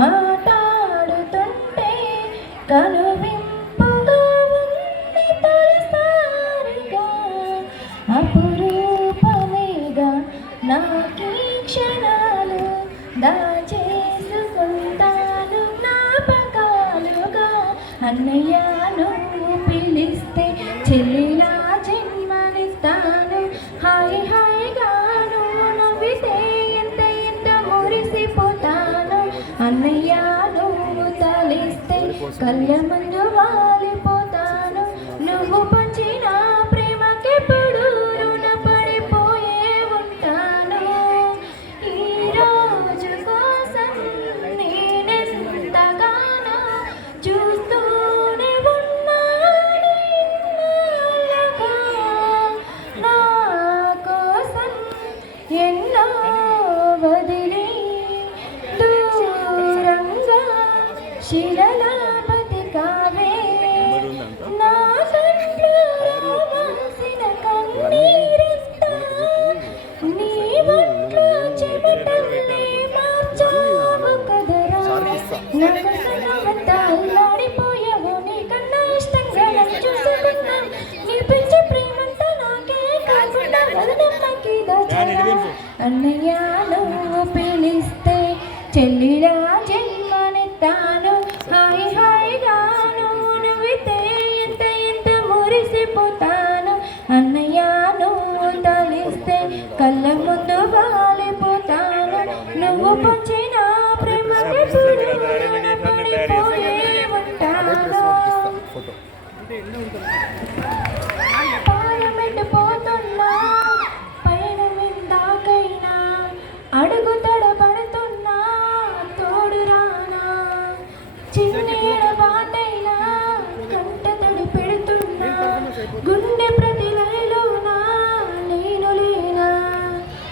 మాట్లాడుతుంటే కనువింపుగా ఉంది తొలిసారిగా అపురూపమేగా నాకీ క్షణాలు దాచేసుకుంటాను జ్ఞాపకాలుగా అన్నయ్య నువ్వు పిలిస్తే చెల్లిలా జన్మనిస్తాను హాయ్ హాయిగాను నవ్వితే ఎంత ఎంత మురిసిపోతాను అన్నయ్య నువ్వు తలిస్తే కళ్ళ ముందు వాలిపోతాను నువ్వు పంచిన ప్రేమకెప్పుడు రుణపడిపోయే ఉంటాను ఈ రోజు కోసం నేనెంతగానో చూస్తూనే ఉన్నాను ఇన్నాళ్ళుగా నా కోసం ఎన్నో వదిలి దూరంగా శిలలా బతికావే నా కంట్లో వాసిన కన్నీరంతా నీ ఒంట్లో చెమటల్ని మార్చావు కదరా నవసనమంతా అల్లాడిపోయావు నీకన్నా ఇష్టంగా నన్ను చూసుకున్నా నీ పెంచే ప్రేమంతా నాకే కాకుండా వదనమ్మకి దాచారా అన్నయ్య నువ్వు పిలిస్తే చెల్లిలా జన్మనెత్తాను హాయి హాయిగాను నవ్వితే ఎంత ఎంత మురిసిపోతాను అన్నయ్య నువ్వు తలిస్తే కళ్ళ ముందు వాలిపోతాను నువ్వు పంచిన ప్రేమకెప్పుడు రుణపడిపోయే ఉంటాను పాయమెట్టిపోతున్నా పైన విందాకైనా అడుగు తడబడుతున్నా తోడు రానా చిన్న బాటైనా కంట తడి పెడుతున్నా గుండె ప్రతి లయలోనా నేను లేనా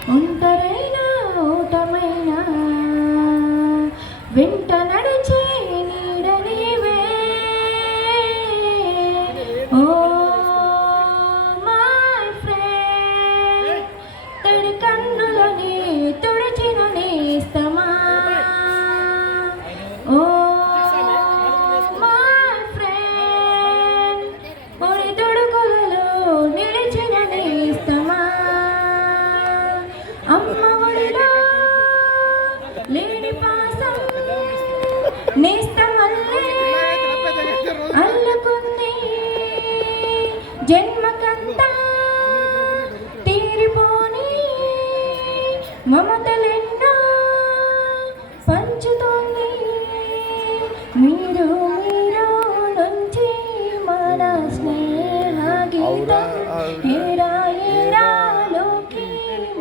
ఒంటరైనా ఓటమైనా వెంట నడిచే నీడ నీవే ఓ మై ఫ్రెండ్ తడి కన్నులని తుడిచిన నేస్తమా ఓ మై ఫ్రెండ్ ఒడి తొడుగులలో నిలిచిన నేస్తమా అమ్మ ఒడిలో లేని పాసం నేస్తమల్లే అల్లుకుంది జన్మకంతా తీరిపోని మమతలెన్నో పంచుతోంది మీరు మీరు నుంచి మన స్నేహ గీతం ఏరా ఏరాలోకి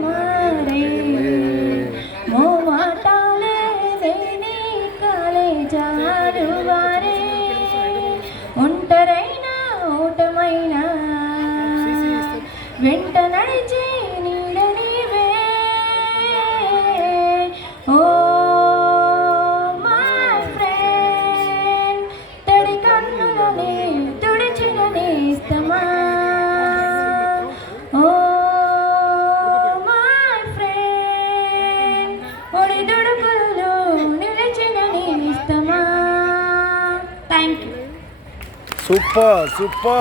మారే మోమాటాలే లేని కాలేజారు వారే ఒంటరైనా ఓటమైనా వెంట నడిచే నీడ నీవే ఓ మై ఫ్రెండ్ తడి కన్నులని తుడిచిన నేస్తమా ఓ మై ఫ్రెండ్ ఒడి దుడుకుల్లో నిలిచిన నేస్తమా థ్యాంక్ యూ సూపర్ సూపర్